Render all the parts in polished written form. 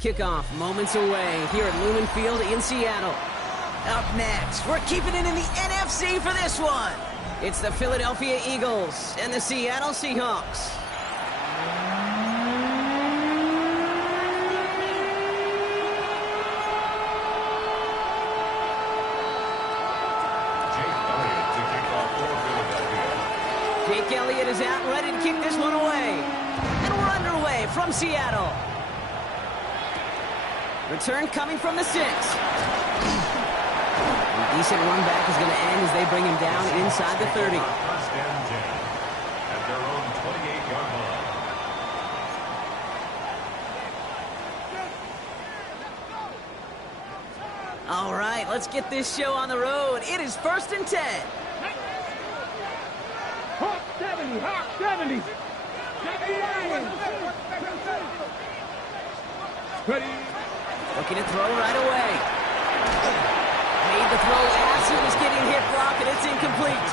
Kickoff moments away here at Lumen Field in Seattle. Up next, we're keeping it in the NFC for this one. It's the Philadelphia Eagles and the Seattle Seahawks. Jake Elliott is out, ready to kick this one away. And we're underway from Seattle. Return coming from the 6. A decent run back is going to end as they bring him down inside the 30. First and 10 at their own 28-yard line. All right, let's get this show on the road. It is 1st and 10. Hawk 70, Hawk 70. Ready. Looking to throw right away. Made the throw as he was getting hit block, and it's incomplete.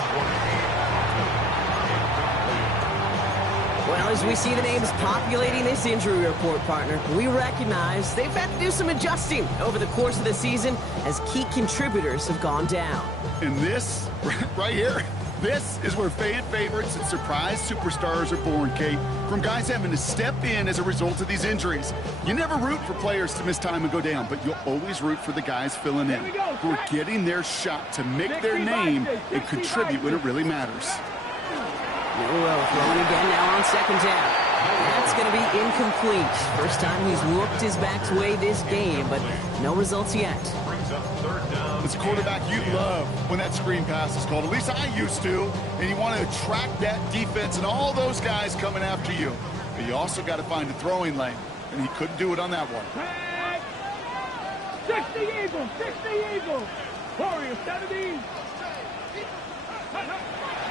Well, as we see the names populating this injury report, partner, we recognize they've had to do some adjusting over the course of the season as key contributors have gone down. And this, right here, this is where fan favorites and surprise superstars are born, Kate. From guys having to step in as a result of these injuries. You never root for players to miss time and go down, but you'll always root for the guys filling in, who are getting their shot to make their name and contribute when it really matters. Milroe throwing again now on 2nd down. That's going to be incomplete. First time he's whooped his back's way this game, but no results yet. Brings up 3rd down. As a quarterback, you love when that screen pass is called. At least I used to. And you want to attract that defense and all those guys coming after you. But you also got to find a throwing lane. And he couldn't do it on that one. 60 Eagles, 60 Eagles. Warriors 70.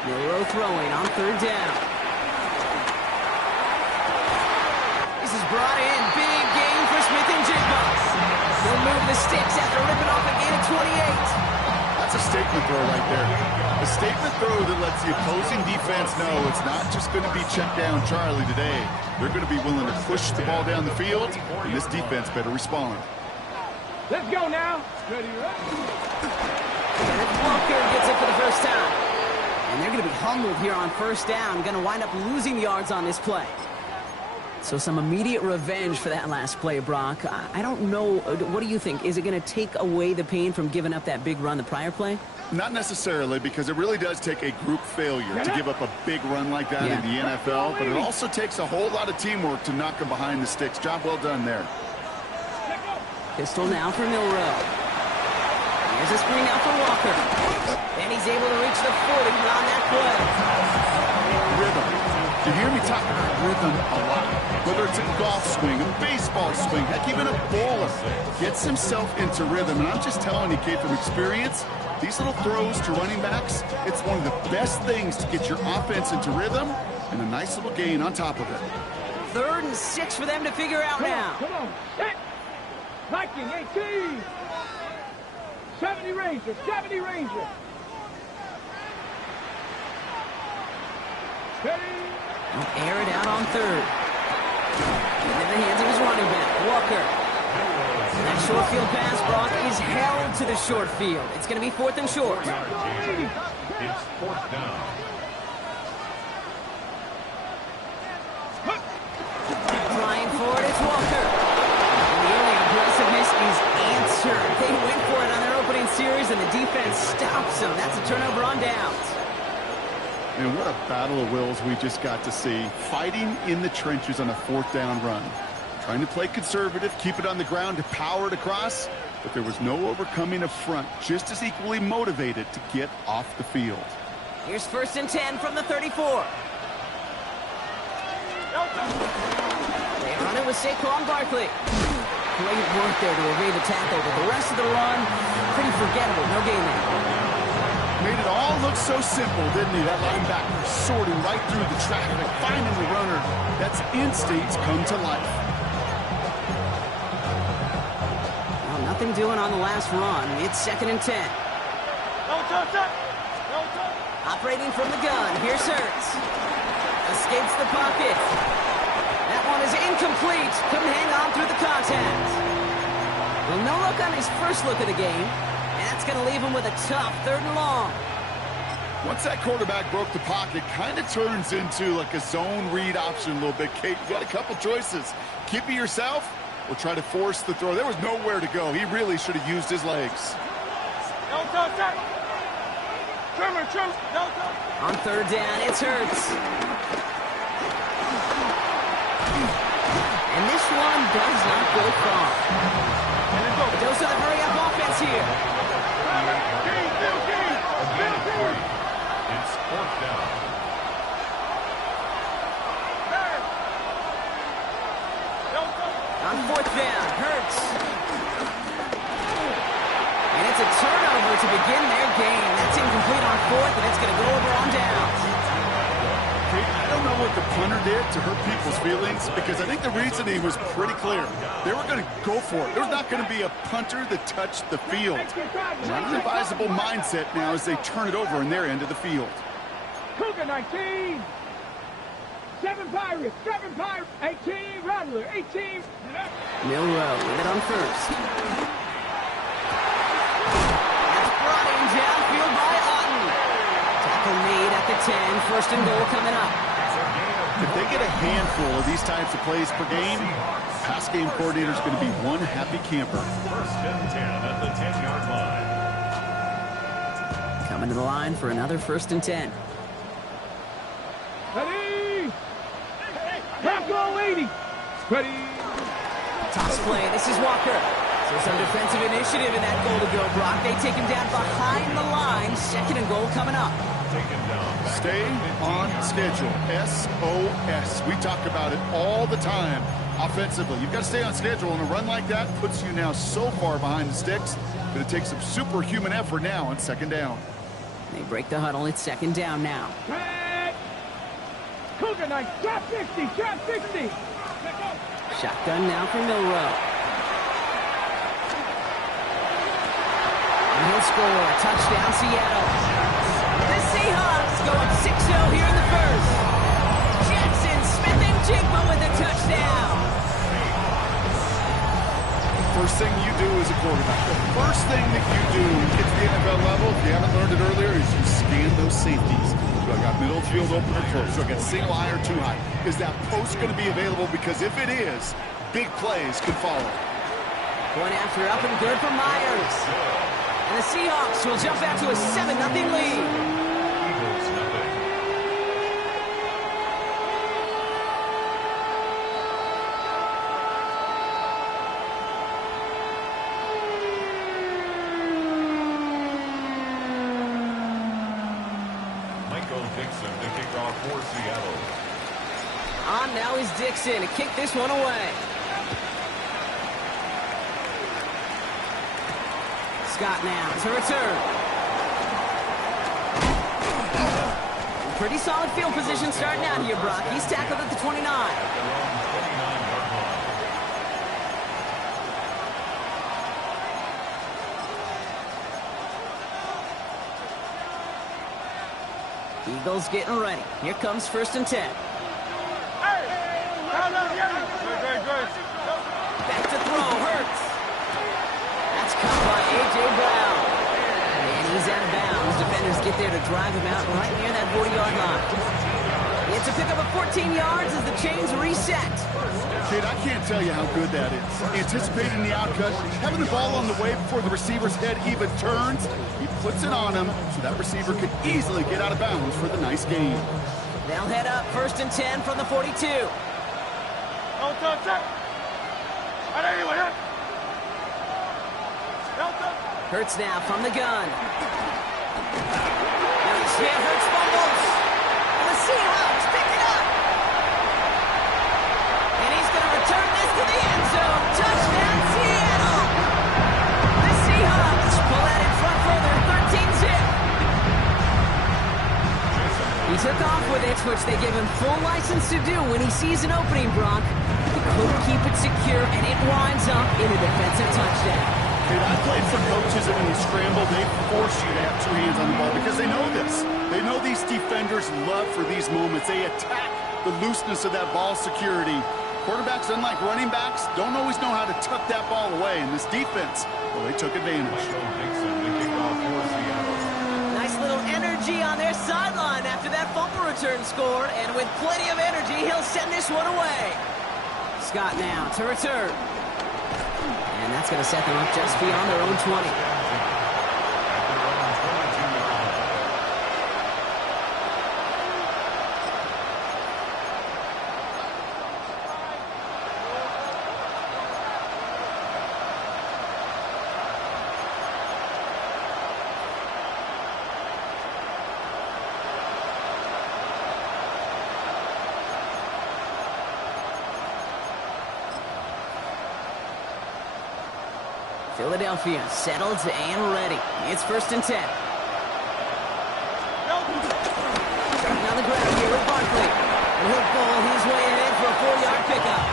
Milroe throwing on 3rd down. This is brought in. Big game for Smith and Jigba. He'll move the sticks after ripping off a gain of 28. That's a statement throw right there. A statement throw that lets the opposing defense know it's not just going to be check down Charlie today. They're going to be willing to push the ball down the field, and this defense better respond. Let's go now. Ready, Kenneth Walker gets it for the first time. And they're going to be humbled here on 1st down. Going to wind up losing yards on this play. So some immediate revenge for that last play, Brock. I don't know. What do you think? Is it going to take away the pain from giving up that big run the prior play? Not necessarily, because it really does take a group failure to give up a big run like that in the NFL. But it also takes a whole lot of teamwork to knock them behind the sticks. Job well done there. Pistol now for Milroe. Here's a screen now for Walker. And he's able to reach the 40 on that play. Rhythm. You hear me talk about rhythm a lot. Whether it's a golf swing, a baseball swing, heck, even a bowler gets himself into rhythm. And I'm just telling you, Kate, from experience, these little throws to running backs, it's one of the best things to get your offense into rhythm and a nice little gain on top of it. 3rd and 6 for them to figure out now. Come on. Set. Viking 18. 70 Rangers, 70 Rangers. Ready. Air it out on 3rd. And in the hands of his running back, Walker. That short field pass, Brock, is held to the short field. It's going to be 4th and short. It's 4th down. Flying forward, it's Walker. And the early aggressiveness is answered. They went for it on their opening series, and the defense stops them. That's a turnover on downs. And what a battle of wills we just got to see. Fighting in the trenches on a 4th down run. Trying to play conservative, keep it on the ground to power it across, but there was no overcoming a front just as equally motivated to get off the field. Here's 1st and 10 from the 34. They run it with Saquon Barkley. Great work there to evade the tackle, but the rest of the run, pretty forgettable. No gain there. Made it all look so simple, didn't he? That linebacker sorting right through the traffic, finding the runner. That's instincts come to life. Well, nothing doing on the last run. It's 2nd and 10. Operating from the gun, here's Hurts. A escapes the pocket. That one is incomplete. Couldn't hang on through the contact. Well, no look on his first look of the game. And that's going to leave him with a tough 3rd and long. Once that quarterback broke the pocket, kind of turns into like a zone read option a little bit. Kate, you got a couple choices. Keep it yourself or try to force the throw. There was nowhere to go. He really should have used his legs. On 3rd down, it's Hurts. And this one does not go far. A dose of the hurry-up offense here. It's 4th down. On 4th down, Hurts. And it's a turnover to begin their game. That's incomplete on 4th, and it's going to go over on downs. I don't know what the punter did to hurt people's feelings because I think the reasoning was pretty clear. They were going to go for it. There's not going to be a punter that touched the field. Not an advisable mindset now as they turn it over in their end of the field. Cougar 19. 7 Pirates. 18 Rattler. 18. Milroe with it on 1st. That's brought in downfield by Otten. Tackle made at the 10. 1st and goal coming up. If they get a handful of these types of plays per game, pass game coordinator is going to be one happy camper. 1st and 10 at the 10-yard line. Coming to the line for another 1st and 10. Ready. Tackle 80. Ready. Toss play. This is Walker. So some defensive initiative in that goal to go, Brock. They take him down behind the line. 2nd and goal coming up. Stay on schedule. SOS. We talk about it all the time offensively. You've got to stay on schedule, and a run like that puts you now so far behind the sticks that it takes some superhuman effort now on 2nd down. They break the huddle. It's 2nd down now. Red. Cougar 9. Trap 60. Trap 60. Shotgun now for Milroe. And he'll score. Touchdown, Seattle. The Seahawks go up 6-0 here in the 1st. Jackson Smith-Njigba with a touchdown. First thing you do as a quarterback, the first thing that you do when you get to the NFL level, if you haven't learned it earlier, is you scan those safeties. Do I got middle field open or close? Do I got single high or too high? Is that post going to be available? Because if it is, big plays can follow. One after up and good for Myers. And the Seahawks will jump out to a 7-0 lead. Dixon to kick off for Seattle. On now is Dixon to kick this one away. Scott now to return. Pretty solid field position starting out here, Brock. He's tackled at the 29. Eagles getting ready. Here comes 1st and 10. Back to throw. Hurts. That's caught by A.J. Brown. And he's out of bounds. Defenders get there to drive him out right near that 40-yard line. It's a pickup of 14 yards as the chains reset. Kid, I can't tell you how good that is. Anticipating the outcut, having the ball on the way before the receiver's head even turns. He puts it on him so that receiver could easily get out of bounds for the nice gain. They'll head up 1st and 10 from the 42. Hurts now from the gun. Now he's here. Hurts fumbles. And the Seahawks pick it up. And he's going to return this to the end zone. Touchdown, Seattle. The Seahawks pull out in front for their 13-zip. He took off with it, which they give him full license to do when he sees an opening, Brock. He couldn't keep it secure, and it winds up in a defensive touchdown. Dude, I played for coaches, and when you scramble, they force you to have 2 hands on the ball because they know this. They know these defenders love for these moments. They attack the looseness of that ball security. Quarterbacks, unlike running backs, don't always know how to tuck that ball away. And this defense, well, they took advantage. Nice little energy on their sideline after that fumble return scored. And with plenty of energy, he'll send this one away. Scott now to return. And that's going to set them up just beyond their own 20. Philadelphia settled and ready. It's 1st and 10. Starting on the ground here with Barkley. And he'll ball his way ahead for a 4-yard pickup.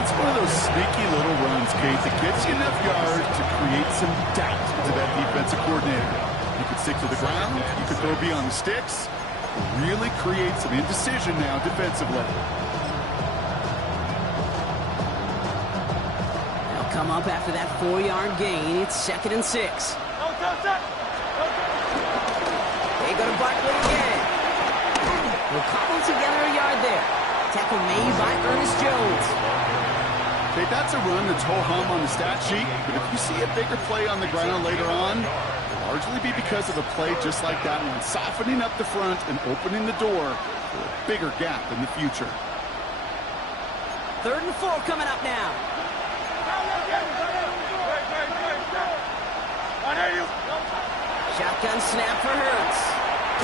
It's one of those sneaky little runs, Kate, that gets you enough yards to create some doubt to that defensive coordinator. You could stick to the ground, you could throw beyond the sticks, really create some indecision now defensively. Come up after that 4-yard gain. It's 2nd and 6. They go to Barkley again. We'll cobble together a yard there. Tackle made by Ernest Jones. Okay, that's a run that's ho-hum on the stat sheet, but if you see a bigger play on the ground later on, it'll largely be because of a play just like that one, softening up the front and opening the door for a bigger gap in the future. 3rd and 4 coming up now. Shotgun snap for Hurts.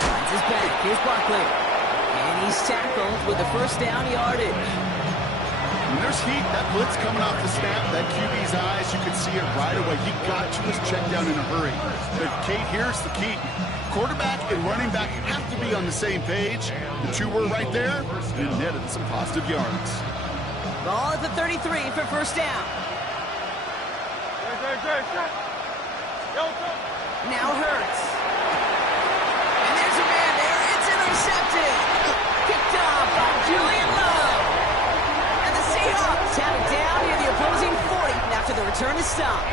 Finds his back. Here's Barkley. And he's tackled with the 1st down yardage. When there's heat, that blitz coming off the snap, that QB's eyes, you can see it right away. He got to his check down in a hurry. But, Kate, here's the key. Quarterback and running back have to be on the same page. The two were right there and netted some positive yards. Ball at the 33 for 1st down. Now Hurts. And there's a man there. It's intercepted. Picked off by Julian Love. And the Seahawks have it down near the opposing 40 after the return is stopped.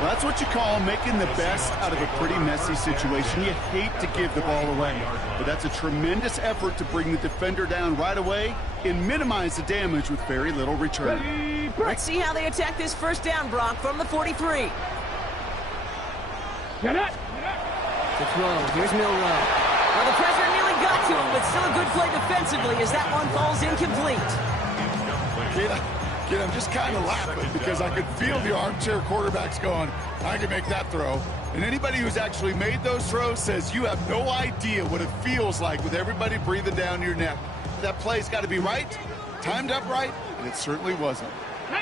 Well, that's what you call making the best out of a pretty messy situation. You hate to give the ball away, but that's a tremendous effort to bring the defender down right away and minimize the damage with very little return. Let's see how they attack this 1st down, Brock, from the 43. Get it! To throw. Here's Milroe. Well, the pressure nearly got to him, but still a good play defensively as that one falls incomplete. Kid, I'm just kind of laughing because I could feel the armchair quarterbacks going, I can make that throw. And anybody who's actually made those throws says you have no idea what it feels like with everybody breathing down your neck. That play's got to be right, timed up right, and it certainly wasn't. On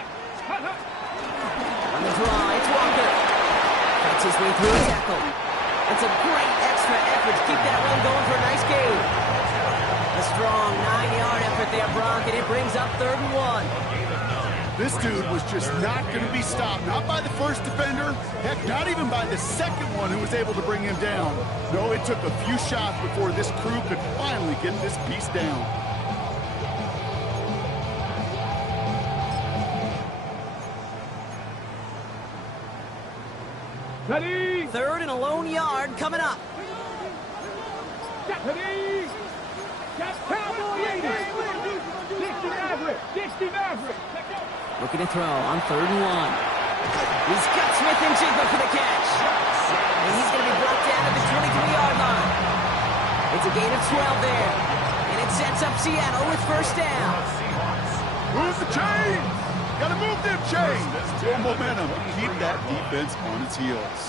the draw, it's Walker. Cuts his way through a tackle. It's a great extra effort to keep that run going for a nice gain. A strong 9-yard effort there, Brock, and it brings up 3rd and 1. This dude was just not going to be stopped. Not by the first defender. Heck, not even by the second one who was able to bring him down. No, it took a few shots before this crew could finally get this beast down. Ready! 3rd and a lone yard coming up. Ready! Cowboy 80! 60 average! 60 average! Looking to throw on 3rd and 1. He's got Smith and Jigba for the catch. And he's going to be brought down at the 23-yard line. It's a gain of 12 there. And it sets up Seattle with 1st down. Move the chains! Gotta move them chains! Build momentum. Keep that defense on its heels.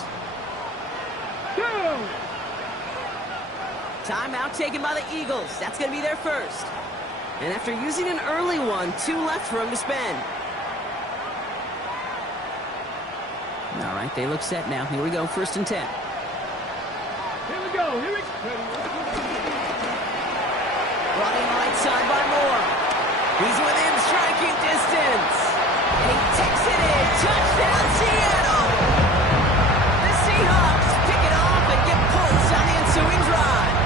Timeout taken by the Eagles. That's going to be their first. And after using an early one, 2 left for him to spend. All right, they look set now. Here we go, 1st and 10. Here we go. Running right side by Moore. He's within striking distance. And he takes it in. Touchdown, Seattle! The Seahawks pick it off and get points on the ensuing drive.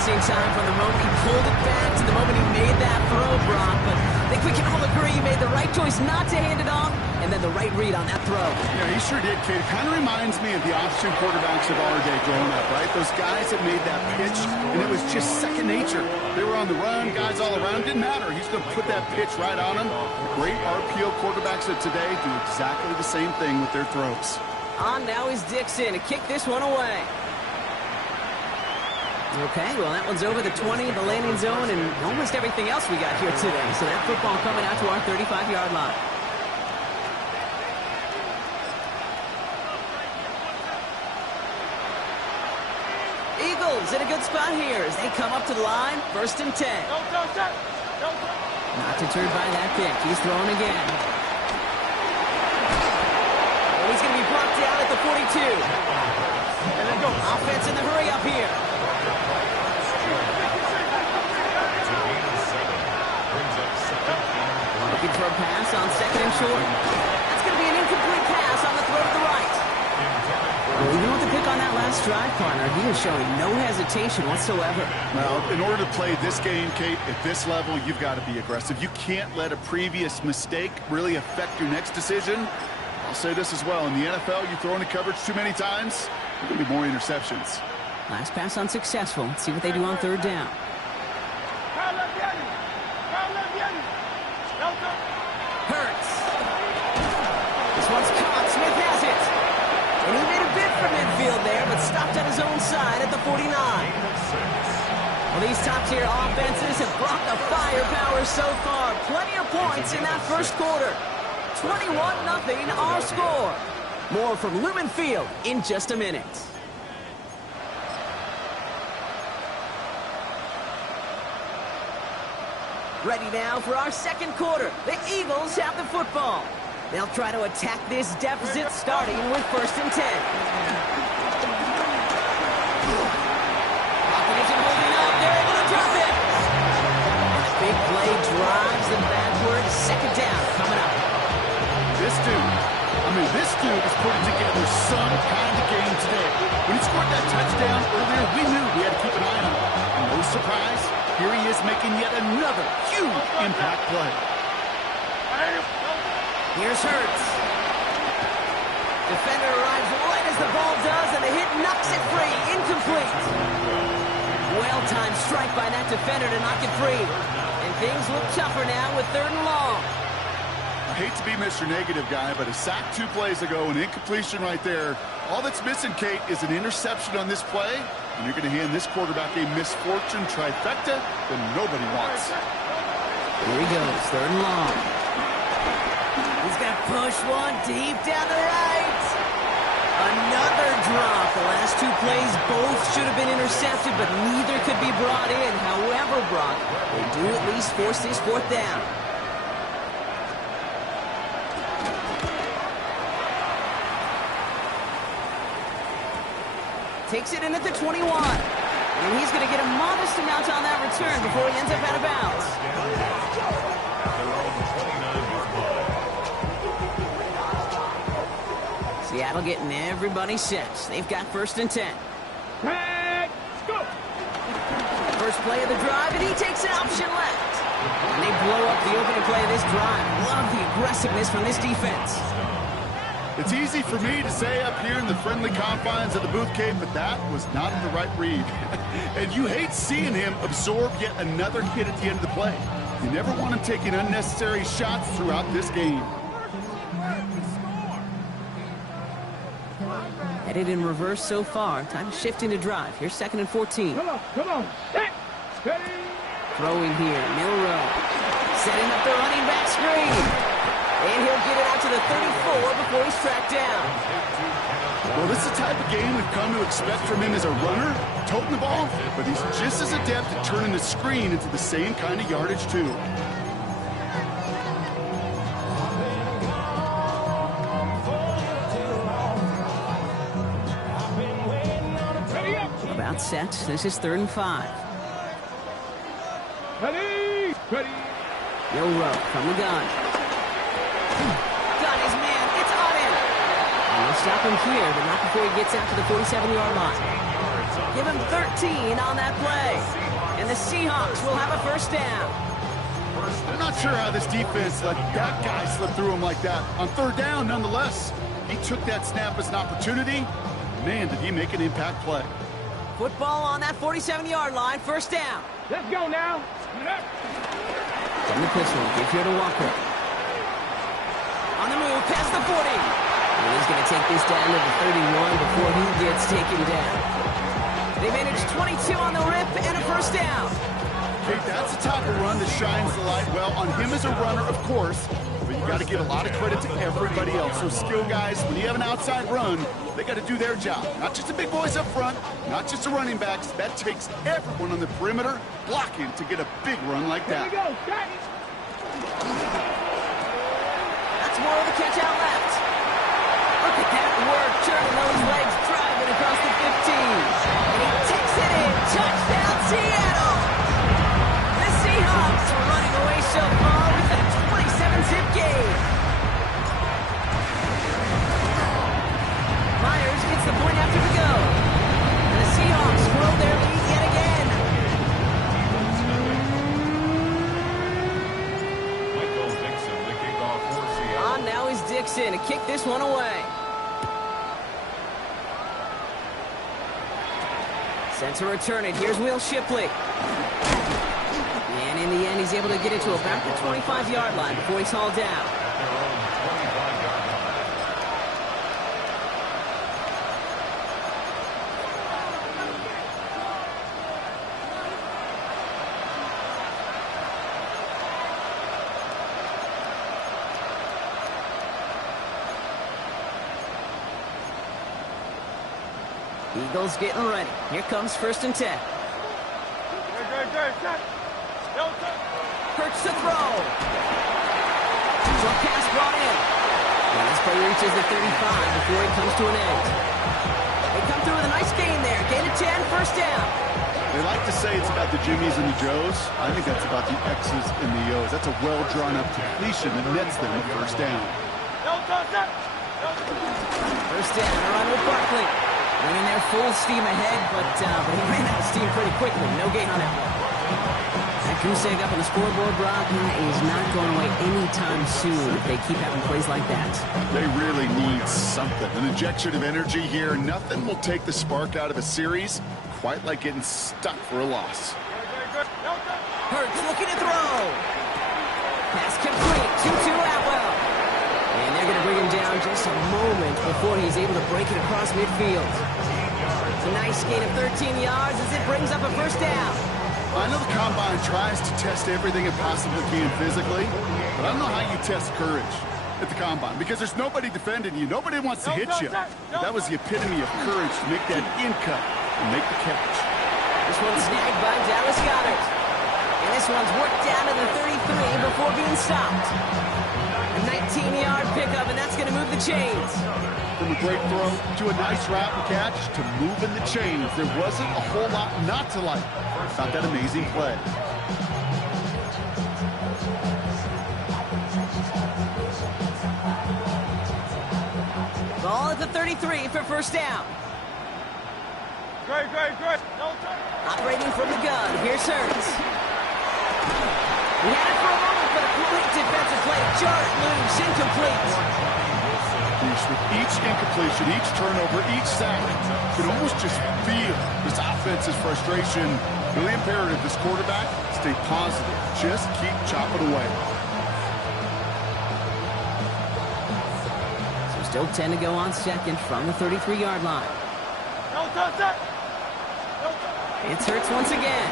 interesting time from the moment he pulled it back to the moment he made that throw, Brock. But I think we can all agree he made the right choice not to hand it off, and then the right read on that throw. Yeah, he sure did, Kate. Kind of reminds me of the option quarterbacks of our day growing up, right? Those guys that made that pitch, and it was just second nature. They were on the run, guys all around. Didn't matter. He's going to put that pitch right on them. The great RPO quarterbacks of today do exactly the same thing with their throws. On now is Dixon to kick this one away. Okay, well, that one's over the 20, the landing zone, and almost everything else we got here today. So that football coming out to our 35-yard line. Eagles in a good spot here as they come up to the line, 1st and 10. Not deterred by that pick. He's throwing again. And he's going to be brought down at the 42. And then go. Offense in the hurry up here. Looking for a pass on 2nd and short. That's going to be an incomplete pass on the throw to the right. Well, even with the pick on that last drive, partner, he is showing no hesitation whatsoever. Well, in order to play this game, Kate, at this level, you've got to be aggressive. You can't let a previous mistake really affect your next decision. I'll say this as well. In the NFL, you throw into coverage too many times, there are going to be more interceptions. Last pass unsuccessful. Let's see what they do on 3rd down. Hurts. This one's caught. Smith has it. And he made a bid for midfield there, but stopped on his own side at the 49. Well, these top-tier offenses have brought the firepower so far. Plenty of points in that first quarter. 21-0 our score. More from Lumen Field in just a minute. Ready now for our 2nd quarter. The Eagles have the football. They'll try to attack this deficit starting with 1st and 10. Opposition holding up. They're able to drop it. And a big play drives them backward. 2nd down coming up. This dude is putting together some kind of game today. When he scored that touchdown earlier, we knew we had to keep an eye on him. And no surprise, here he is making yet another huge impact play. Here's Hurts. Defender arrives right as the ball does, and the hit knocks it free. Incomplete. Well-timed strike by that defender to knock it free. And things look tougher now with 3rd and long. I hate to be Mr. Negative guy, but a sack 2 plays ago, an incompletion right there. All that's missing, Kate, is an interception on this play, and you're going to hand this quarterback a misfortune trifecta that nobody wants. Here he goes, 3rd and long. He's going to push one deep down the right. Another drop. The last 2 plays both should have been intercepted, but neither could be brought in. However, Brock, they do at least force this 4th down. Takes it in at the 21. And he's going to get a modest amount on that return before he ends up out of bounds. Seattle getting everybody set. They've got 1st and 10. Let's go. First play of the drive, and he takes an option left. And they blow up the opening play of this drive. Love the aggressiveness from this defense. It's easy for me to say up here in the friendly confines of the booth, Kate, but that was not the right read. And you hate seeing him absorb yet another hit at the end of the play. You never want him taking unnecessary shots throughout this game. Headed in reverse so far. Time to shift into drive. Here's 2nd and 14. Come on. Set. Ready. Throwing here. Milroe. Setting up the running back screen. And he'll get it out to the 34 before he's tracked down. Well, this is the type of game we've come to expect from him as a runner, toting the ball, but he's just as adept at turning the screen into the same kind of yardage, too. About set. This is 3rd and 5. Ready. Milroe from the gun. Got his man. It's on him. And they'll stop him here, but not before he gets out to the 47-yard line. Give him 13 on that play. And the Seahawks will have a first down. I'm not sure how this defense let that guy slip through him like that. On third down, nonetheless, he took that snap as an opportunity. Man, did he make an impact play. Football on that 47-yard line, first down. Let's go now. From the pistol, give here to Walker. On the move, past the 40. And he's going to take this down to the 31 before he gets taken down. They managed 22 on the rip and a first down. Hey, that's the type of run that shines the light well on him as a runner, of course, but you got to give a lot of credit to everybody else. So skill guys, when you have an outside run, they got to do their job. Not just the big boys up front, not just the running backs. That takes everyone on the perimeter blocking to get a big run like Here that. we go. Shot. That's more of the catch out left. Look at that work, turning those legs, driving across the 15. And he takes it in. Touchdown, Seattle. The Seahawks are running away so far with a 27-zip game. Myers gets the point after the go. And the Seahawks grow their lead yet again. Michael Dixon, the kickoff for Seattle. On now is Dixon to kick this one away. Sent to return it. Here's Will Shipley. And in the end, he's able to get it to about the 25-yard line before he's hauled down. At their own 25-yard line. Eagles getting ready. Here comes 1st and 10. Hurts to throw. Short pass brought in. And this play reaches the 35 before it comes to an end. They come through with a nice gain there. Gain of 10, first down. They like to say it's about the Jimmies and the Joes. I think that's about the X's and the O's. That's a well-drawn-up completion that nets them a first down. First down, a run with Barkley. Went in there full steam ahead, but he ran out of steam pretty quickly. No gain on that one. That goose egg up on the scoreboard, Brock, is not going away anytime soon if they keep having plays like that. They really need something. An injection of energy here. Nothing will take the spark out of a series quite like getting stuck for a loss. Hurts looking to throw. Pass complete. 2-2 Atwell. And they're going to bring him down just a moment before he's able to break it across midfield. It's a nice gain of 13 yards as it brings up a first down. I know the Combine tries to test everything it possibly can physically, but I don't know how you test courage at the Combine because there's nobody defending you. Nobody wants to hit you. That was the epitome of courage to make that in cut and make the catch. This one's snagged by Dallas Goedert. And this one's worked down to the 33 before being stopped. A 19-yard pickup, and that's going to move the chains. From a great throw to a nice route and catch to moving the chains, there wasn't a whole lot not to like about that amazing play. Ball at the 33 for first down. Great. Operating from the gun, here's Hurts. He had it for a moment, but a great defensive play. Jarrett loose, incomplete. With each incompletion, each turnover, each sack, you can almost just feel this offense's frustration. Really imperative, this quarterback, stay positive. Just keep chopping away. So still 10 to go on second from the 33-yard line. It's Hurts once again.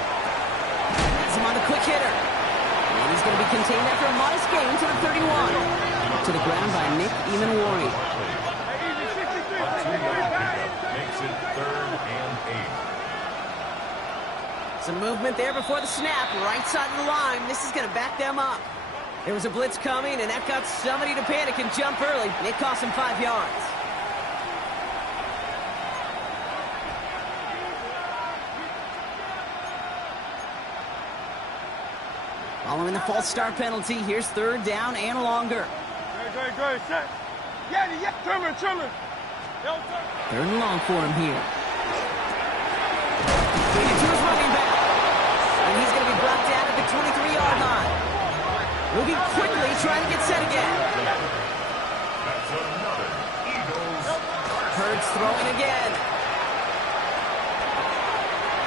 That's him on the quick hitter. And he's going to be contained after a modest gain to the 31. To the ground by Nick Emanwari. Makes it 3rd and 8. Some movement there before the snap, right side of the line. This is going to back them up. There was a blitz coming, and that got somebody to panic and jump early. It cost him 5 yards. Following the false start penalty, here's 3rd down and longer. Great. Trimmer. 3rd and long for him here. trying to get set again. That's another Eagles. Hurts throwing again.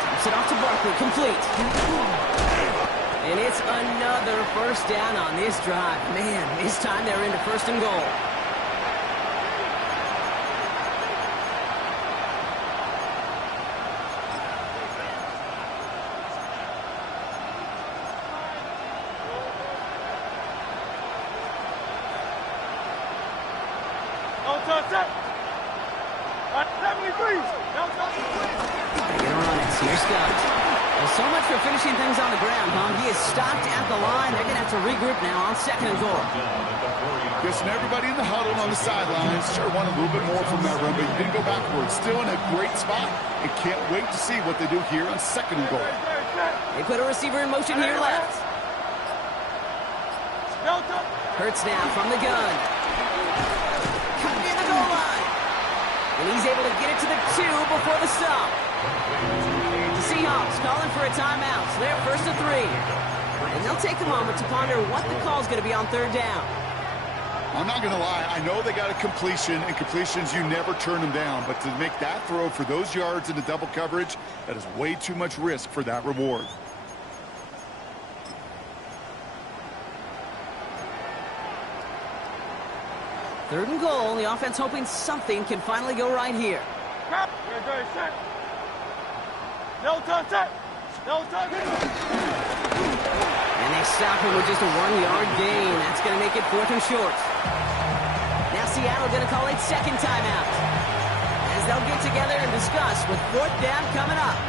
Tips it off to Barkley, complete. And it's another first down on this drive. Man, this time they're into first and goal. They're gonna run it. Here's Scott. Well, so much for finishing things on the ground, huh? He is stopped at the line. They're gonna have to regroup now on second and goal. Listen, everybody in the huddle on the sidelines sure want a little bit more from that run, but you didn't go backwards. Still in a great spot, and can't wait to see what they do here on second and goal. They put a receiver in motion here left. Hurts now from the gun. Coming in the goal line. And he's able to get it to the 2 before the stop. The Seahawks calling for a timeout. So they're first and 3. And they'll take a moment to ponder what the call is going to be on third down. I'm not going to lie. I know they got a completion, and completions, you never turn them down. But to make that throw for those yards into double coverage, that is way too much risk for that reward. Third and goal. The offense hoping something can finally go right here. And they stop him with just a 1-yard gain. That's going to make it 4th and short. Now Seattle going to call it second timeout, as they'll get together and discuss with 4th down coming up.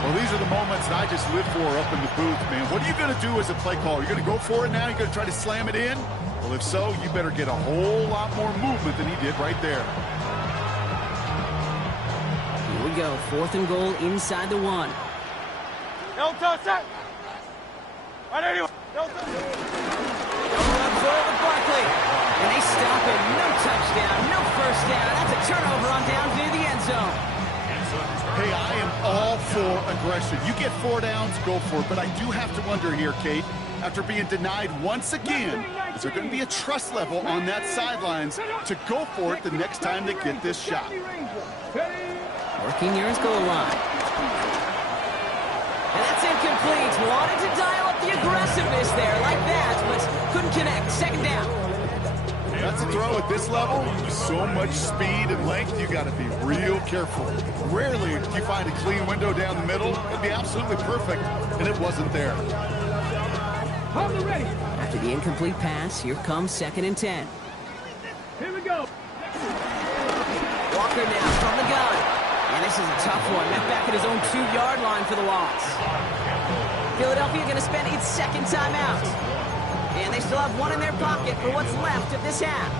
Well, these are the moments that I just live for up in the booth, man. What are you going to do as a play caller? You're going to go for it now? You're going to try to slam it in? Well, if so, you better get a whole lot more movement than he did right there. Here we go. 4th and goal inside the 1. No touch it. Right anyway. No touch it. Run forward, Barkley. And they stop him. No touchdown. No first down. That's a turnover on down to the end zone. Hey, I am all for aggression. You get 4 downs, go for it. But I do have to wonder here, Kate, after being denied once again, is there going to be a trust level on that sidelines to go for it the next time they get this shot? Working near his goal line. And that's incomplete. Wanted to dial up the aggressiveness there like that, but couldn't connect. Second down. That's a throw at this level. So much speed and length, you got to be real careful. Rarely do you find a clean window down the middle. It'd be absolutely perfect, and it wasn't there. After the incomplete pass, here comes 2nd and 10. Here we go. Walker now from the gun. And this is a tough one. Met back at his own 2-yard line for the loss. Philadelphia going to spend its second timeout. And they still have 1 in their pocket for what's left of this half.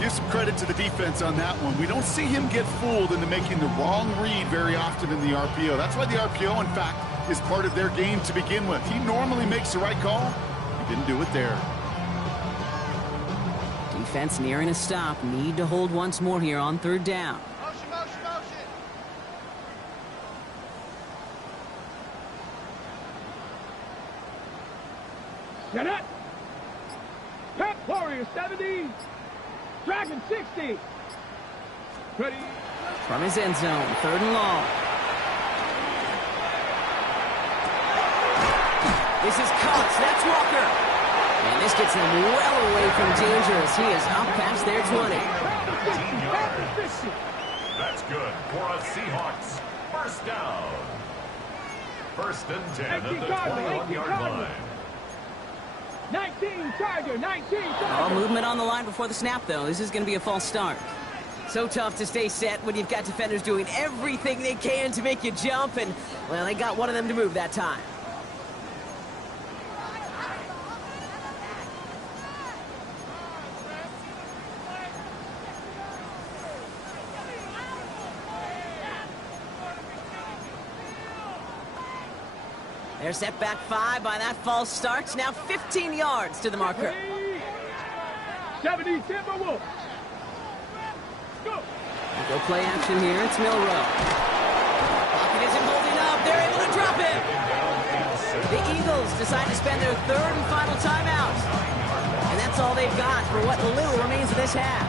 Give some credit to the defense on that one. We don't see him get fooled into making the wrong read very often in the RPO. That's why the RPO, in fact, is part of their game to begin with. He normally makes the right call. He didn't do it there. Defense nearing a stop. Need to hold once more here on third down. Motion, motion, motion. Get it. Pep Warrior 70. Dragon 60. Ready. From his end zone, 3rd and long. This is Cox. That's Walker. And this gets them well away from danger as he is up past their 20. That's good for a Seahawks. First down. 1st and 10 at the 21-yard line. 19 Tiger, 19 Tiger. All movement on the line before the snap, though. This is going to be a false start. So tough to stay set when you've got defenders doing everything they can to make you jump, and, well, they got one of them to move that time. They're set back 5 by that false start. Now 15 yards to the marker. 70 Timberwolves. Go. Go play action here. It's Milroe. Pocket isn't holding up. They're able to drop him. The Eagles decide to spend their third and final timeout. And that's all they've got for what little remains of this half.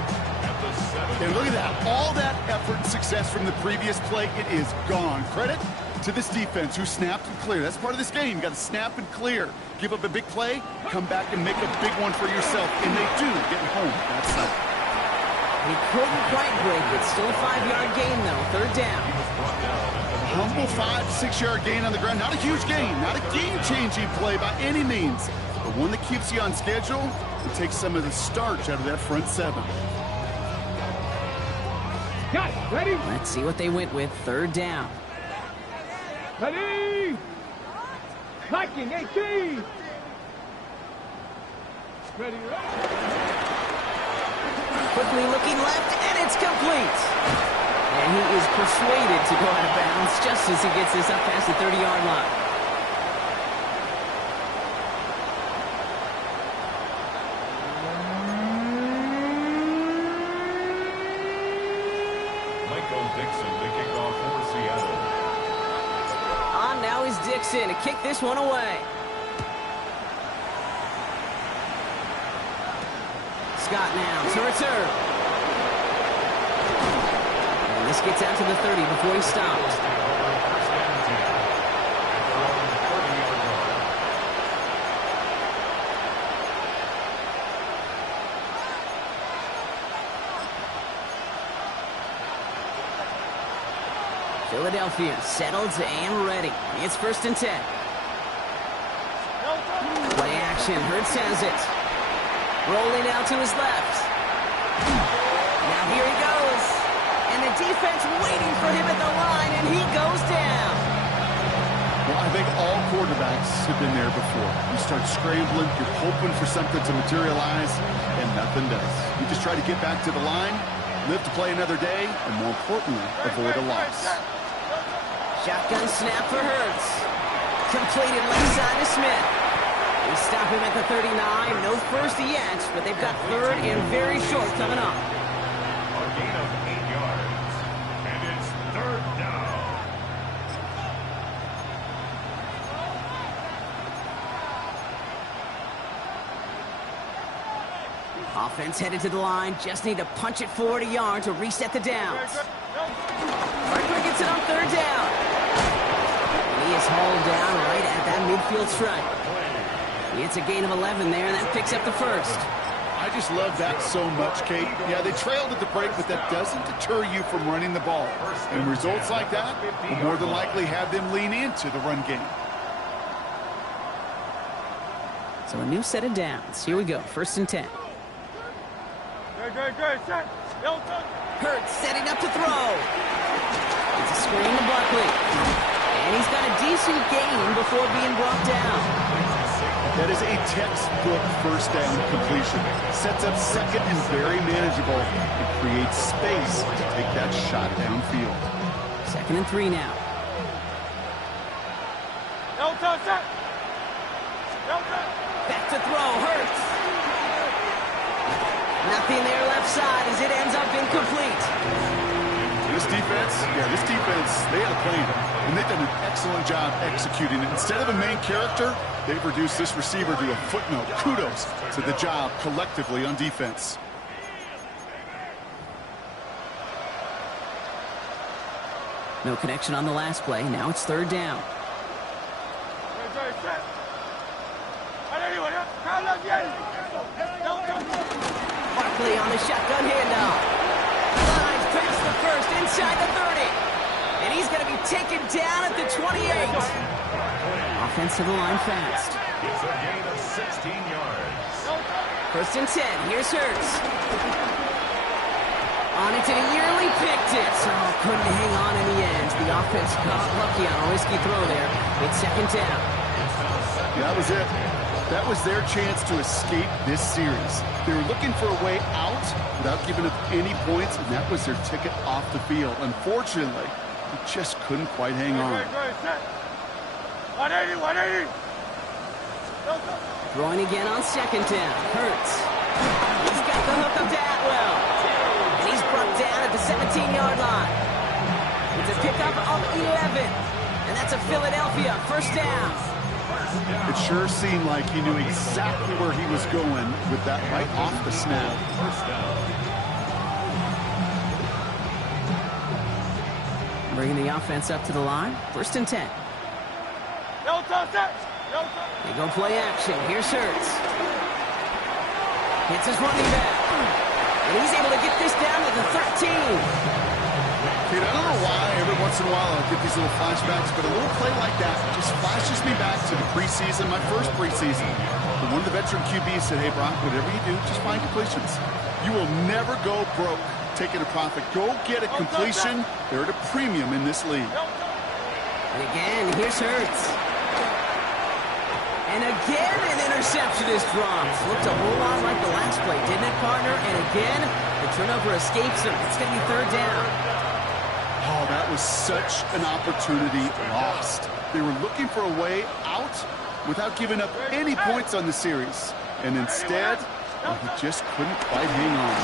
And look at that. All that effort and success from the previous play, it is gone. Credit to this defense who snapped and cleared. That's part of this game. You got to snap and clear. Give up a big play, come back and make a big one for yourself. And they do get home. That's it. He couldn't quite break it. Still a 5-yard gain, though. Third down. Humble 5-6-yard gain on the ground. Not a huge gain. Not a game-changing play by any means. But one that keeps you on schedule and takes some of the starch out of that front seven. Got it. Ready? Let's see what they went with. Third down. Ready? Liking 18. Ready, Quickly looking left, and it's complete. And he is persuaded to go out of bounds just as he gets this up past the 30-yard line. Michael Dixon, the kickoff for Seattle. On now is Dixon to kick this one away. Scott now to return. And this gets out to the 30 before he stops. Philadelphia settled and ready. It's 1st and 10. Play action. Hurts has it. Rolling out to his left. Now here he goes. And the defense waiting for him at the line, and he goes down. Well, I think all quarterbacks have been there before. You start scrambling, you're hoping for something to materialize, and nothing does. You just try to get back to the line, live to play another day, and more importantly, avoid a loss. Shotgun snap for Hurts. Completed left side to Smith. They stop him at the 39. No first yet, but they've got third and very short coming up. A gain of 8 yards. And it's third down. Offense headed to the line. Just need to punch it forward a yard to reset the downs. Parker gets it on third down. And he is hauled down right at that midfield stripe. It's a gain of 11 there, and that picks up the first. I just love that so much, Kate. Yeah, they trailed at the break, but that doesn't deter you from running the ball. And results like that will more than likely have them lean into the run game. So a new set of downs. Here we go, 1st and 10. Hurts setting up to throw. It's a screen to Buckley. And he's got a decent gain before being brought down. That is a textbook first down completion. Sets up second and very manageable. It creates space to take that shot downfield. 2nd and 3 now. Back to throw, Hurts. Nothing there left side as it ends up incomplete. This defense, they had a plan. And they've done an excellent job executing it. Instead of a main character, they've reduced this receiver to a footnote. Kudos to the job collectively on defense. No connection on the last play. Now it's third down. Barkley on the shotgun handoff. Lines past the first, inside the 30. And he's going to be taken down at the 28. Offense to the line fast. It's a gain of 16 yards. 1st and 10. Here's Hurts. On it to the yearly, picked it. So couldn't hang on in the end. The offense got lucky on a risky throw there. It's 2nd down. Yeah, that was it. That was their chance to escape this series. They were looking for a way out without giving up any points, and that was their ticket off the field. Unfortunately, they just couldn't quite hang on. 180. Throwing again on 2nd down. Hurts. He's got the hook up to Atwell. And he's brought down at the 17-yard line. It's a pickup of 11. And that's a Philadelphia 1st down. It sure seemed like he knew exactly where he was going with that right off the snap. First down. Bringing the offense up to the line. 1st and 10. They go play action. Here's Hurts. Hits his running back. And he's able to get this down to the 13. Dude, I don't know why every once in a while I'll get these little flashbacks, but a little play like that just flashes me back to the preseason, my first preseason. When one of the veteran QBs said, hey, Brock, whatever you do, just find completions. You will never go broke taking a profit. Go get a completion. They're at a premium in this league. And again, here's Hurts. And again, an interception is dropped. Looked a whole lot like the last play, didn't it, partner? And again, the turnover escapes him. It's going to be 3rd down. Oh, that was such an opportunity lost. They were looking for a way out without giving up any points on the series. And instead, well, he just couldn't quite hang on.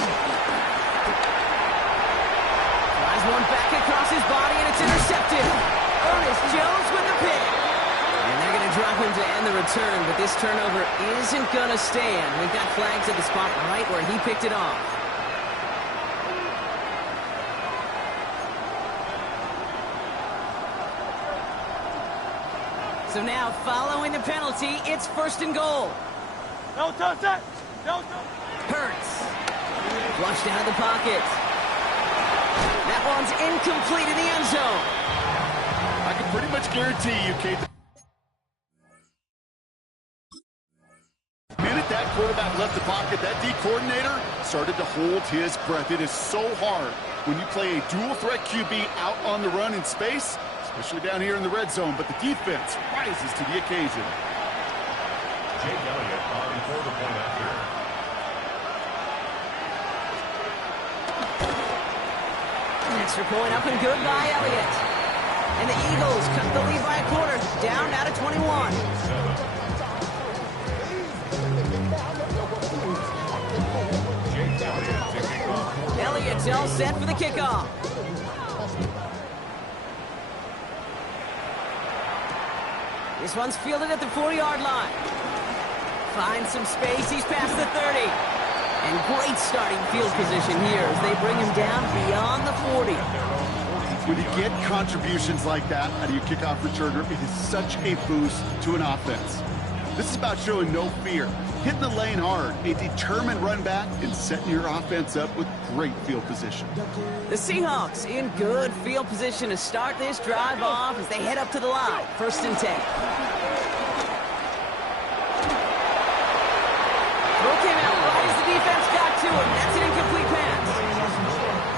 Flies one back across his body, and it's intercepted. Ernest Jones with the pick. And they're going to drop him to end the return, but this turnover isn't going to stand. We've got flags at the spot right where he picked it off. So now, following the penalty, it's 1st and goal. Hurts. Flushed out of the pocket. That one's incomplete in the end zone. I can pretty much guarantee you, Kate, the minute that quarterback left the pocket, that D coordinator started to hold his breath. It is so hard when you play a dual-threat QB out on the run in space, especially down here in the red zone, but the defense rises to the occasion. Jake Elliott on for the point after. Extra point up and good by Elliott. And the Eagles cut the lead by a quarter, down now to 21. Elliott's all set for the kickoff. This one's fielded at the 40-yard line. Finds some space. He's past the 30. And great starting field position here as they bring him down beyond the 40. When you get contributions like that out of your kickoff returner, it is such a boost to an offense. This is about showing no fear, hitting the lane hard, a determined run back, and setting your offense up with great field position. The Seahawks in good field position to start this drive off as they head up to the line. 1st and 10. Throw came out right as the defense got to him. That's an incomplete pass.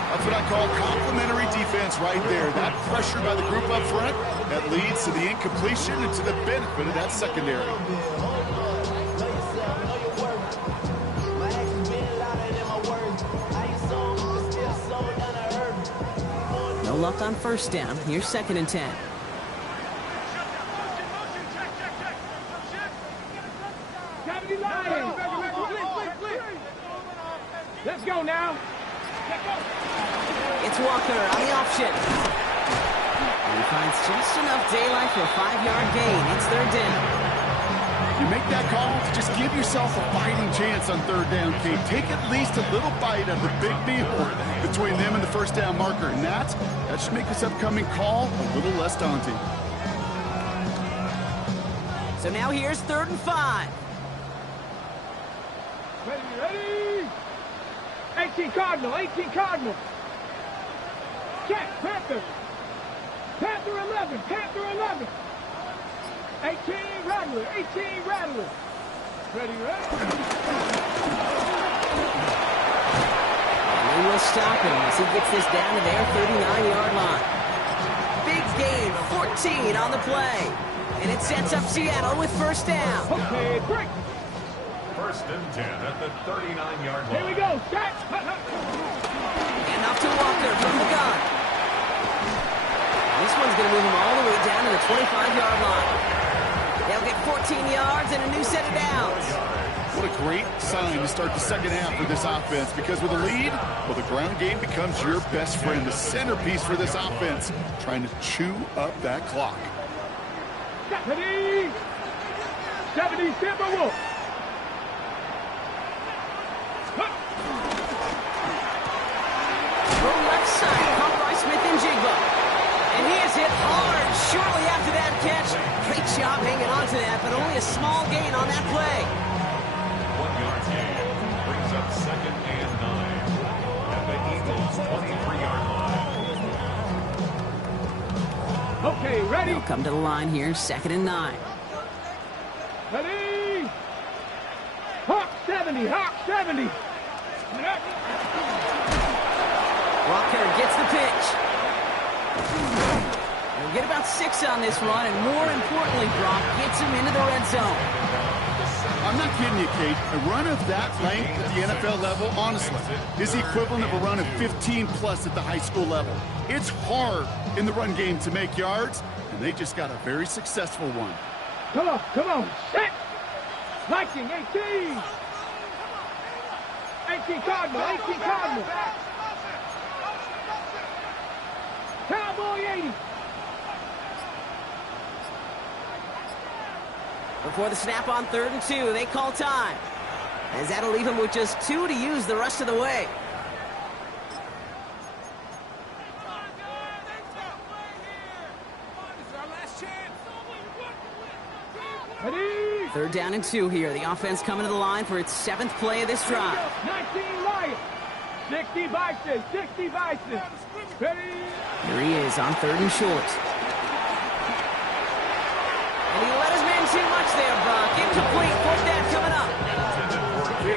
That's what I call complimentary defense right there. That pressure by the group up front, that leads to the incompletion and to the benefit of that secondary. No luck on 1st down. Here's 2nd and 10. Let's go now. It's Walker on the option. And he finds just enough daylight for a 5-yard gain. It's 3rd down. You make that call to just give yourself a fighting chance on 3rd down, Kate. Take at least a little bite of the big meal between them and the 1st down marker. And that should make this upcoming call a little less daunting. So now here's 3rd and 5. Ready? 18 Cardinal, 18 Cardinal. Check, Panther. Panther 11, Panther 11. 18 Rattler, 18 Rattler. Ready? And they will stop him as he gets this down to their 39-yard line. Big gain, 14 on the play. And it sets up Seattle with 1st down. Okay, break. 1st and 10 at the 39-yard line. Here we go, set. And off to Walker from the gun. This one's going to move him all the way down to the 25-yard line. They'll get 14 yards and a new set of downs. What a great sign to start the second half for this offense, because with a lead, well, the ground game becomes your best friend, the centerpiece for this offense, trying to chew up that clock. Ready? 70 Timberwolves. From left side, caught by Smith-Njigba. And he is hit hard shortly after that catch. Great job hanging on to that, but only a small gain on that play. 1 yard gain brings up 2nd and 9 at the Eagles' 23-yard line. Okay, ready? They'll come to the line here, 2nd and 9. Ready? Hawk 70, Hawk 70. Walker gets the pitch. He'll get about 6 on this run, and more importantly, Brock gets him into the red zone. I'm not kidding you, Kate. A run of that length at the NFL level, honestly, is the equivalent of a run of 15-plus at the high school level. It's hard in the run game to make yards, and they just got a very successful one. Come on, set. Viking 18. 18 Cardinal, 18 Cardinal. Cowboy 80. Before the snap on 3rd and 2, they call time. As that'll leave him with just 2 to use the rest of the way. Ready? 3rd down and 2 here. The offense coming to the line for its 7th play of this drive. 19 Lions. 60 Bison, 60 Bison. Ready? Here he is on 3rd and short. And he let his man too much there, Brock. Incomplete. 4th down coming up.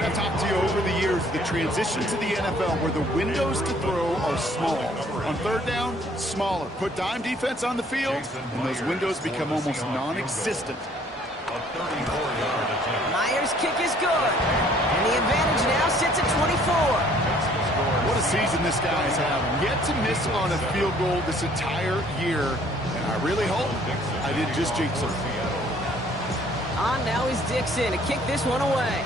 I've talked to you over the years, the transition to the NFL where the windows to throw are smaller. On 3rd down, smaller. Put dime defense on the field, and those windows become almost non-existent. A 34-yard attempt. Myers' kick is good. And the advantage now sits at 24. What a season this guy has had. Yet to miss on a field goal this entire year. And I really hope I didn't just jinx him. On now is Dixon to kick this one away.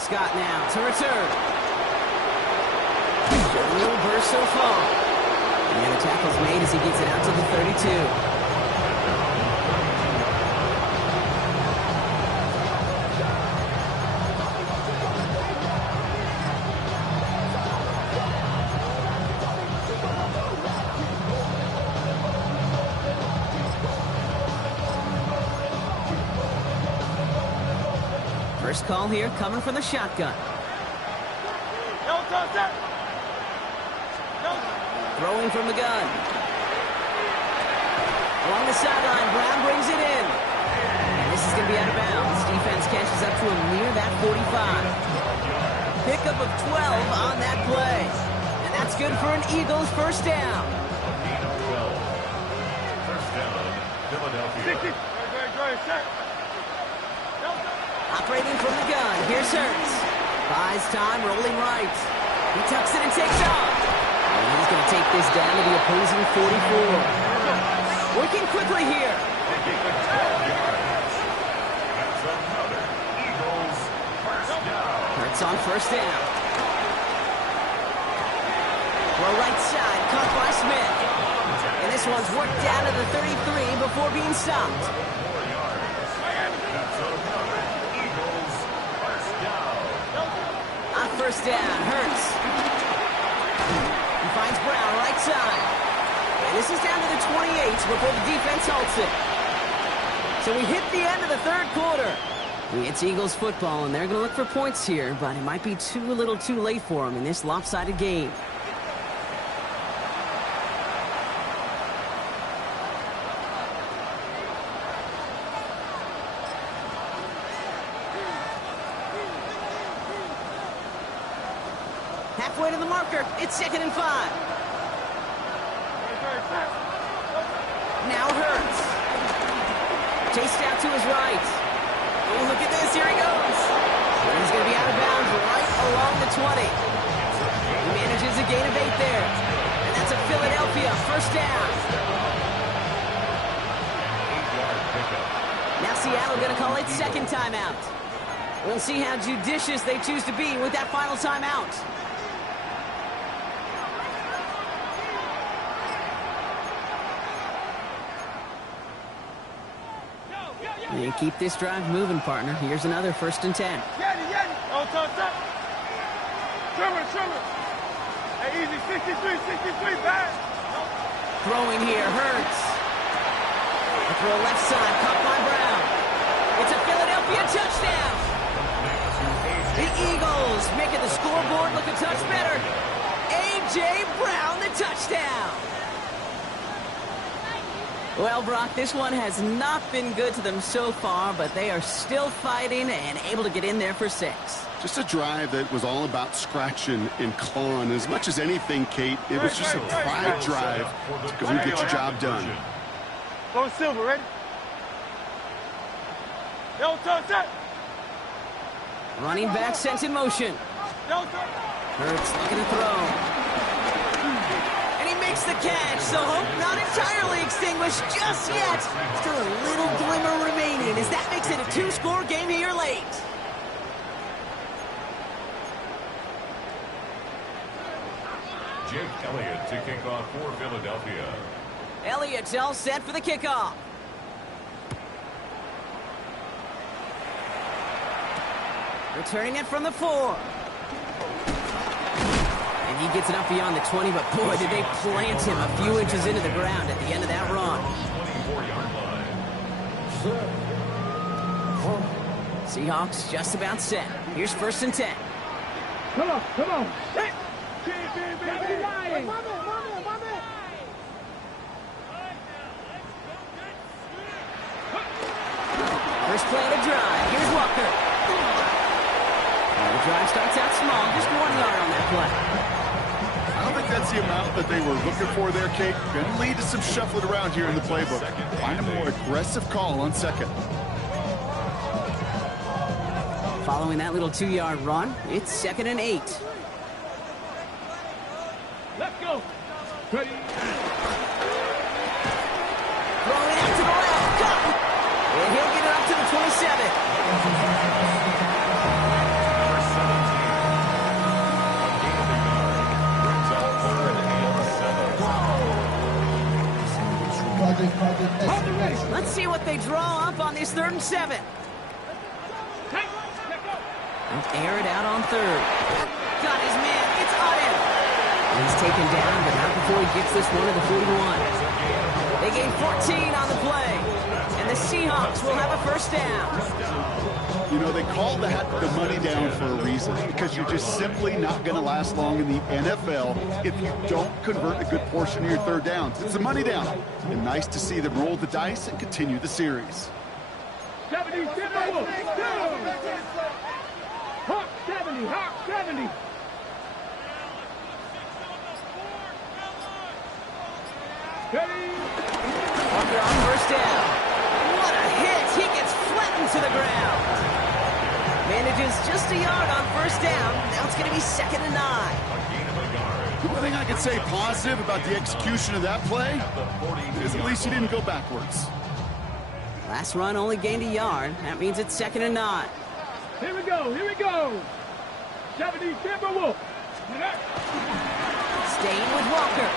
Scott now to return. A little burst so far. And the tackle's made as he gets it out to the 32. First call here coming from the shotgun. Throwing from the gun. Along the sideline, Brown brings it in. And this is going to be out of bounds. Defense catches up to him near that 45. Pickup of 12 on that play. And that's good for an Eagles first down. First down, Philadelphia. Operating from the gun. Here's Hurts. Buys time, rolling right. He tucks it and takes off. And he's going to take this down to the opposing 44. Working quickly here. That's another Eagles first down. Hurts on first down. Throw right side, caught by Smith. And this one's worked down to the 33 before being stopped. 4 yards. That's another Eagles first down. On first down, Hurts. He finds Brown right side. And this is down to the 28 before the defense halts it. So we hit the end of the 3rd quarter. It's Eagles football, and they're going to look for points here, but it might be too little too late for them in this lopsided game. Halfway to the marker, it's 2nd and 5. Now Hurts. Chased out to his right. Oh, look at this, here he goes. And he's going to be out of bounds right along the 20. He manages a gain of 8 there. And that's a Philadelphia first down. Now Seattle going to call its 2nd timeout. We'll see how judicious they choose to be with that final timeout. You keep this drive moving, partner. Here's another 1st and 10. Trimmer. Hey, easy, 63, back. Throwing here, Hurts. A throw left side, caught by Brown. It's a Philadelphia touchdown. The Eagles making the scoreboard look a touch better. A.J. Brown, the touchdown. Well, Brock, this one has not been good to them so far, but they are still fighting and able to get in there for 6. Just a drive that was all about scratching and clawing. As much as anything, Kate, it was just a pride drive to go and get your job done. Go Silver, ready? Yo, set. Running back sent in motion. Hurts looking to throw. And he makes the catch, so hope not entirely extinguished just yet. Still a little glimmer remaining as that makes it a 2-score game here late. Jake Elliott to kick off for Philadelphia. Elliott's all set for the kickoff. Returning it from the 4. And he gets it up beyond the 20, but boy, did they plant him a few inches into the ground at the end of that run. 24-yard line. Seahawks just about set. Here's 1st and 10. Come on. Hey. First play of the drive. Here's Walker. The drive starts out small, just 1 yard on that play. I don't think that's the amount that they were looking for there, Kate. Going to lead to some shuffling around here in the playbook. Find a more aggressive call on 2nd. Following that little 2-yard run, it's 2nd and 8. Let's go. Ready. Throwing out to the left. Got him. And he'll get it up to the 27. Let's see what they draw up on this 3rd and 7. And air it out on 3rd. Got his man. It's Auden. He's taken down, but not before he gets this one to the 41. They gain 14 on the play. And the Seahawks will have a 1st down. You know, they call that the money down for a reason, because you're just simply not going to last long in the NFL if you don't convert a good portion of your 3rd downs. It's the money down. And nice to see them roll the dice and continue the series. 70, Hawk 70. Ready. Walker on 1st down. What a hit. He gets flattened to the ground. Manages just a yard on 1st down. Now it's going to be 2nd and 9. The one thing I could say positive about the execution of that play is at least he didn't go backwards. Last run only gained a yard. That means it's 2nd and 9. Here we go. 70 Timberwolf. Staying with Walker.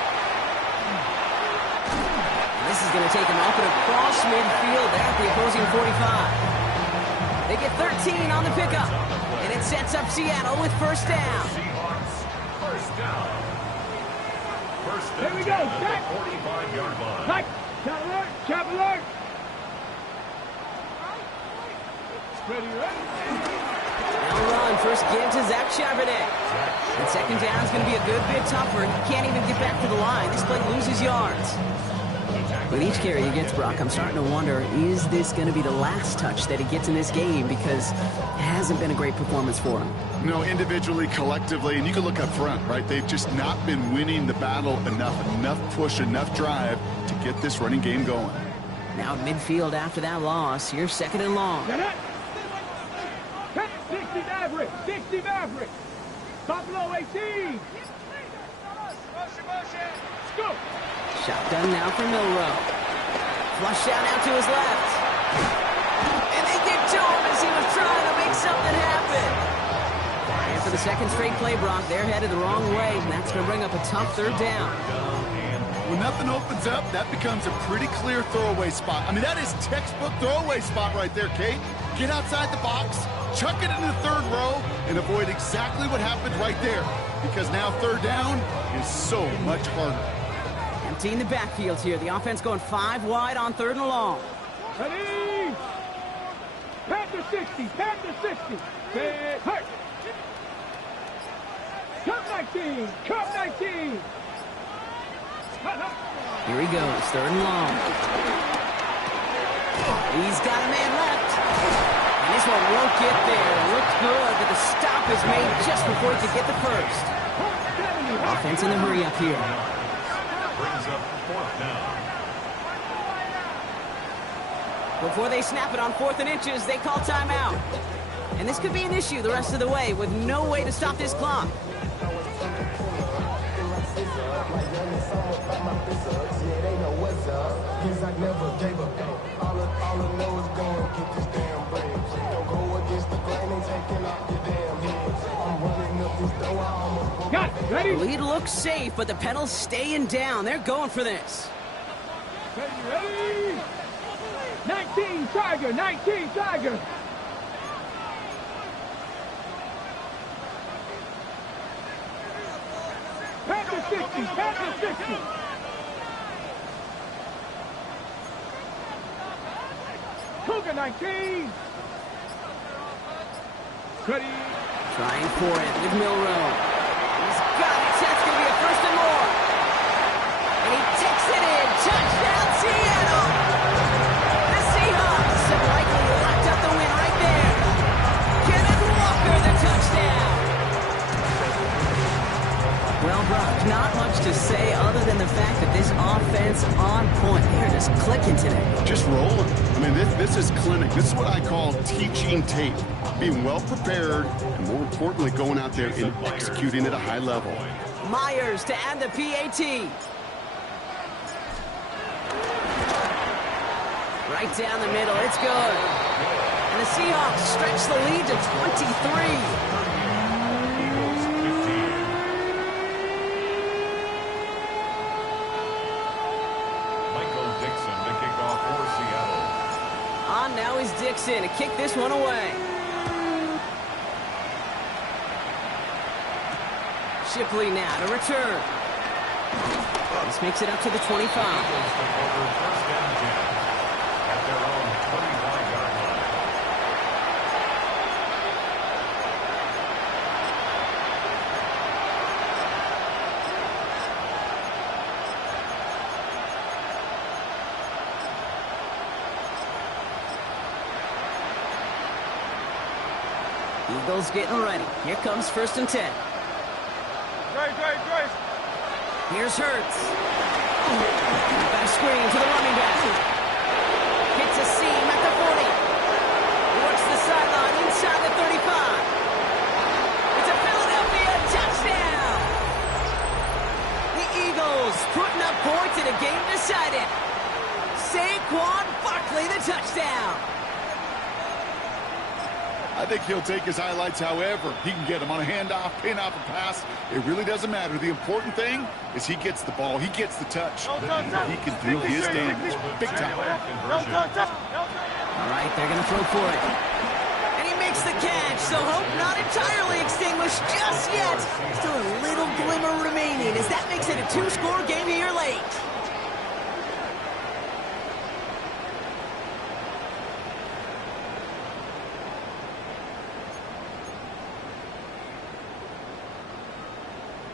And this is going to take him off and across midfield there at the opposing 45. They get 13 on the pickup. And it sets up Seattle with 1st down. First down. Here we go. 45-yard line. Chop alert. Ready. Now run. First give to Zach Charbonnet. And 2nd down is going to be a good bit tougher. He can't even get back to the line. This play loses yards. With each carry he gets, Brock, I'm starting to wonder, is this going to be the last touch that he gets in this game? Because it hasn't been a great performance for him. No, individually, collectively, and you can look up front, right? They've just not been winning the battle enough push, enough drive to get this running game going. Now midfield after that loss. Here's 2nd and long. 60 Maverick. Buffalo 18. Let's go. Shotgun now for Milroe. Flush out now to his left. And they get to him as he was trying to make something happen. And for the 2nd straight play, Brock, they're headed the wrong way. And that's going to bring up a tough 3rd down. When nothing opens up, that becomes a pretty clear throwaway spot. I mean, that is textbook throwaway spot right there, Kate. Get outside the box, chuck it in the third row, and avoid exactly what happened right there. Because now third down is so much harder. Emptying the backfield here. The offense going 5 wide on 3rd and long. Ready? Panther 60, Panther 60. Hurt. Cup 19, Cup 19. Here he goes, 3rd and long. He's got a man left. And this one won't get there. It looked good, but the stop is made just before he could get the first. Offense in the hurry up here. Brings up 4th down. Before they snap it on 4th and inches, they call timeout. And this could be an issue the rest of the way with no way to stop this clock. Ready? The lead looks safe, but the pedals staying down. They're going for this. Ready? 19 Tiger, 19 Tiger. Panther 60, Panther 60. Cougar 19. Ready? Trying for it with Milrow. He's got it. That's going to be a 1st and more. And he takes it in. Touchdown, Seattle. The Seahawks have likely locked up the win right there. Kenneth Walker, the touchdown. Well, Brock, not much to say other than the fact that this offense on point. They're just clicking today. Just rolling. I mean, this is clinic. This is what I call teaching tape. Being well prepared, and more importantly, going out there and executing at a high level. Myers to add the PAT. Right down the middle. It's good. And the Seahawks stretch the lead to 23. Eagles 15. Michael Dixon to kick off for Seattle. On now is Dixon to kick this one away. Shipley now to return. This makes it up to the 25. Eagles to over 1st and 10 at their own 25-yard line. Eagles getting ready. Here comes 1st and 10. Grace. Here's Hurts. Got a screen to the running back. Hits a seam at the 40. Works the sideline inside the 35. It's a Philadelphia touchdown. The Eagles putting up points in a game decided. Saquon Barkley the touchdown. I think he'll take his highlights however he can get them on a handoff, pin off a pass. It really doesn't matter. The important thing is he gets the ball. He gets the touch. He can do his damage. Big time. All right, they're going to throw for it. And he makes the catch, so hope not entirely extinguished just yet. Still a little glimmer remaining as that makes it a 2-score game here late.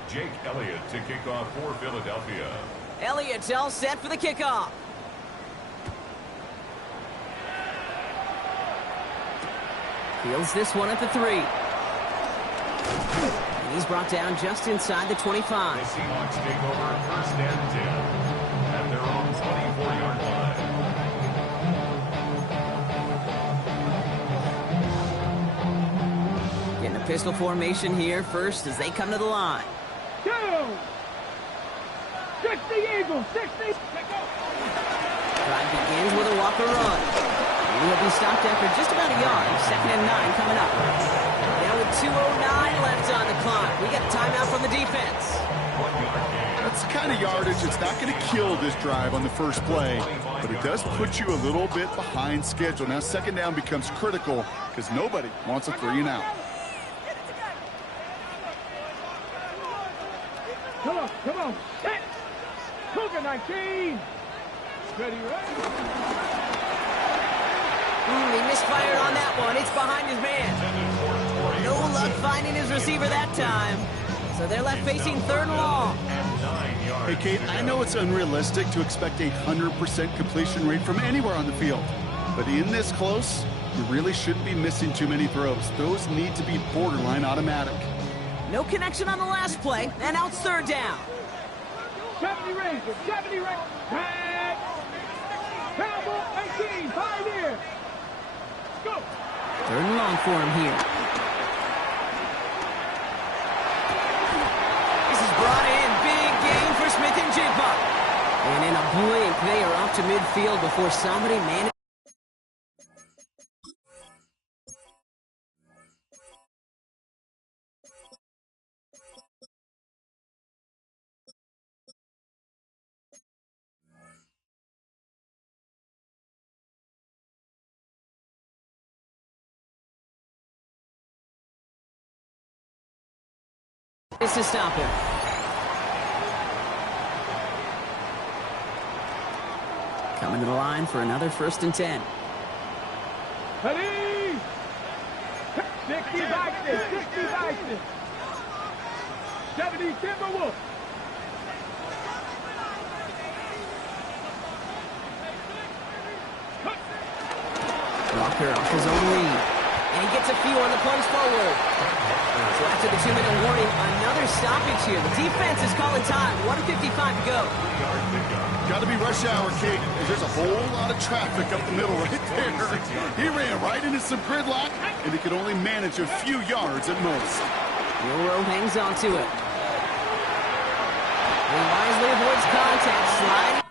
Jake Elliott to kick off for Philadelphia. Elliott's all set for the kickoff. Fields this one at the 3. And he's brought down just inside the 25. The Seahawks take over 1st and 10 at their own 24-yard line. Getting a pistol formation here first as they come to the line. 2. 60 Eagles, 60. Drive begins with a Walker run. He will be stopped after just about a yard. 2nd and 9 coming up. Now with 2:09 left on the clock. We got a timeout from the defense. 1-yard gain. That's That's the kind of yardage that's not going to kill this drive on the first play, but it does put you a little bit behind schedule. Now second down becomes critical because nobody wants a 3-and-out. Come on, set. Cougar 19. Ready, ready. He misfired on that one. It's behind his man. No luck finding his receiver that time. So they're left facing 3rd and long. Hey, Kate, I know it's unrealistic to expect a 100% completion rate from anywhere on the field. But in this close, you really shouldn't be missing too many throws. Those need to be borderline automatic. No connection on the last play, and now it's 3rd down. 70 Rangers, 70 Rangers. Tag. Cowboy 18, 5 here. Go. 3rd and long for him here. This is brought in. Big gain for Smith and Jigba. And in a blink, they are off to midfield before somebody manages. Is to stop him. Coming to the line for another 1st and 10. Ready. 60 Vikings, 60 Vikings. 70 Timberwolves. Walker off his own lead. And he gets a few on the plunge forward. So after the 2-minute warning, another stoppage here. The defense is calling time. 1:55 to go. Got to be rush hour, Kate, because there's a whole lot of traffic up the middle right there. He ran right into some gridlock, and he could only manage a few yards at most. Milroe hangs on to it. He wisely avoids contact, sliding.